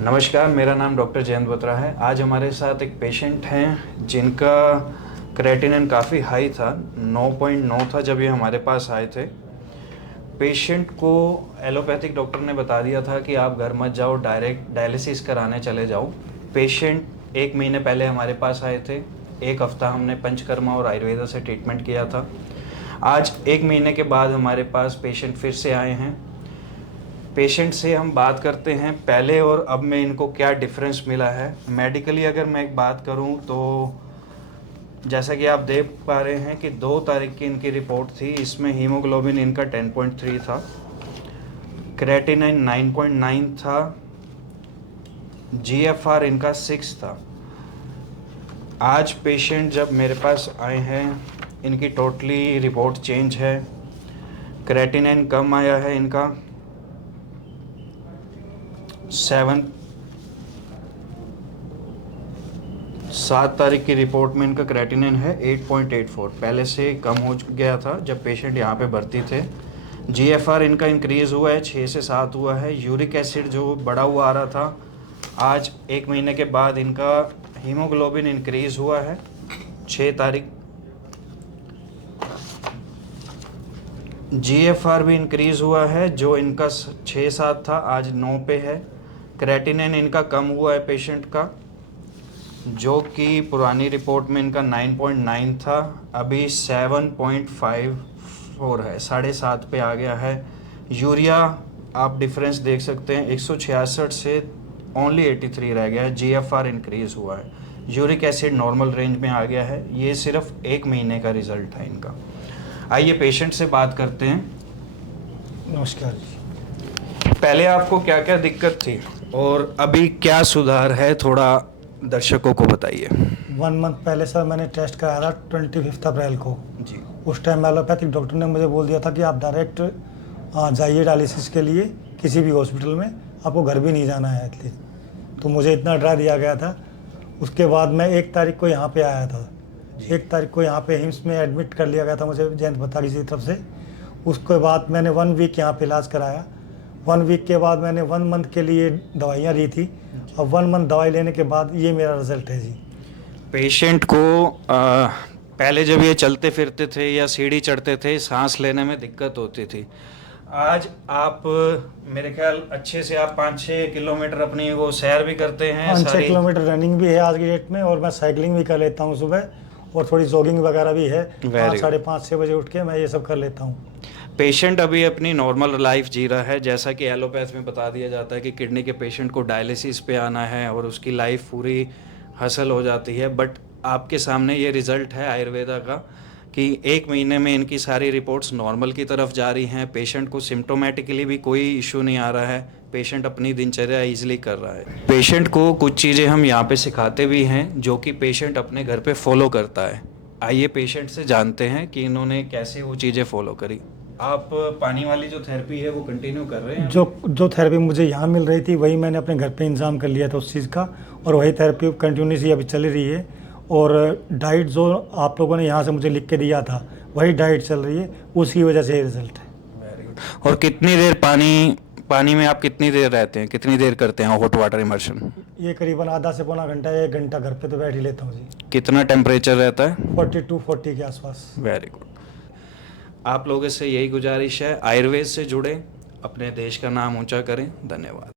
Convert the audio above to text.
नमस्कार, मेरा नाम डॉक्टर जयंत बत्रा है। आज हमारे साथ एक पेशेंट हैं जिनका क्रेटिनिन काफ़ी हाई था, 9.9 था जब ये हमारे पास आए थे। पेशेंट को एलोपैथिक डॉक्टर ने बता दिया था कि आप घर मत जाओ, डायरेक्ट डायलिसिस कराने चले जाओ। पेशेंट 1 महीने पहले हमारे पास आए थे। 1 हफ्ता हमने पंचकर्मा और आयुर्वेदा से ट्रीटमेंट किया था। आज 1 महीने के बाद हमारे पास पेशेंट फिर से आए हैं। पेशेंट से हम बात करते हैं पहले और अब में इनको क्या डिफरेंस मिला है। मेडिकली अगर मैं एक बात करूं तो जैसा कि आप देख पा रहे हैं कि 2 तारीख की इनकी रिपोर्ट थी। इसमें हीमोग्लोबिन इनका 10.3 था, क्रेटिनिन 9.9 था, जीएफआर इनका 6 था। आज पेशेंट जब मेरे पास आए हैं इनकी टोटली रिपोर्ट चेंज है। क्रेटिनिन कम आया है इनका 7 तारीख की रिपोर्ट में इनका क्रेटिनिन है 8.84, पहले से कम हो गया था जब पेशेंट यहाँ पे भर्ती थे। जीएफआर इनका इंक्रीज़ हुआ है, 6 से 7 हुआ है। यूरिक एसिड जो बढ़ा हुआ आ रहा था, आज 1 महीने के बाद इनका हीमोग्लोबिन इंक्रीज़ हुआ है 6 तारीख। जीएफआर भी इंक्रीज़ हुआ है, जो इनका 6-7 था आज 9 पे है। क्रेटिनिन इनका कम हुआ है पेशेंट का, जो कि पुरानी रिपोर्ट में इनका 9.9 था, अभी 7.54 है, 7.5 पे आ गया है। यूरिया आप डिफरेंस देख सकते हैं, 166 से ओनली 83 रह गया है। जीएफआर इंक्रीज़ हुआ है। यूरिक एसिड नॉर्मल रेंज में आ गया है। ये सिर्फ 1 महीने का रिज़ल्ट है इनका। आइए पेशेंट से बात करते हैं। नमस्कार जी। पहले आपको क्या क्या दिक्कत थी और अभी क्या सुधार है, थोड़ा दर्शकों को बताइए। 1 मंथ पहले सर मैंने टेस्ट कराया था 25 अप्रैल को जी। उस टाइम एलोपैथिक डॉक्टर ने मुझे बोल दिया था कि आप डायरेक्ट जाइए डायलिसिस के लिए किसी भी हॉस्पिटल में, आपको घर भी नहीं जाना है एटलीस्ट। तो मुझे इतना डरा दिया गया था। उसके बाद मैं 1 तारीख को यहाँ पे आया था। 1 तारीख को यहाँ पे हिम्स में एडमिट कर लिया गया था मुझे जयंत बत्रा की तरफ से। उसके बाद मैंने 1 वीक यहाँ पे इलाज कराया। 1 वीक के बाद मैंने 1 मंथ के लिए दवाइयाँ ली थी। अब 1 मंथ दवाई लेने के बाद ये मेरा रिजल्ट है जी। पेशेंट को पहले जब ये चलते फिरते थे या सीढ़ी चढ़ते थे, सांस लेने में दिक्कत होती थी। आज आप मेरे ख्याल अच्छे से आप 5-6 किलोमीटर अपनी वो सैर भी करते हैं। 5-6 किलोमीटर रनिंग भी है आज की डेट में, और मैं साइकिलिंग भी कर लेता हूँ सुबह, और थोड़ी जॉगिंग वगैरह भी है। 5, 5:30-6 बजे उठ के मैं ये सब कर लेता हूँ। पेशेंट अभी अपनी नॉर्मल लाइफ जी रहा है। जैसा कि एलोपैथ में बता दिया जाता है कि किडनी के पेशेंट को डायलिसिस पे आना है और उसकी लाइफ पूरी हसल हो जाती है। बट आपके सामने ये रिज़ल्ट है आयुर्वेदा का कि 1 महीने में इनकी सारी रिपोर्ट्स नॉर्मल की तरफ जा रही हैं। पेशेंट को सिम्टोमेटिकली भी कोई इशू नहीं आ रहा है। पेशेंट अपनी दिनचर्या ईजिली कर रहा है। पेशेंट को कुछ चीज़ें हम यहाँ पे सिखाते भी हैं जो कि पेशेंट अपने घर पे फॉलो करता है। आइए पेशेंट से जानते हैं कि इन्होंने कैसे वो चीज़ें फॉलो करी। आप पानी वाली जो थेरेपी है वो कंटिन्यू कर रहे हैं? जो थेरेपी मुझे यहाँ मिल रही थी वही मैंने अपने घर पे इंतज़ाम कर लिया था उस चीज़ का, और वही थेरेपी कंटिन्यूसली अभी चल रही है। और डाइट जो आप लोगों ने यहाँ से मुझे लिख के दिया था वही डाइट चल रही है, उसकी वजह से ये रिजल्ट है। Very good. और कितनी देर पानी में आप कितनी देर रहते हैं, कितनी देर करते हैं हॉट वाटर इमर्शन? ये करीबन आधा से पौना घंटा, 1 घंटा घर पे तो बैठ ही लेता हूँ जी। कितना टेम्परेचर रहता है? 42-40 के आसपास। Very good. आप लोगों से यही गुजारिश है, आयुर्वेद से जुड़े, अपने देश का नाम ऊंचा करें। धन्यवाद।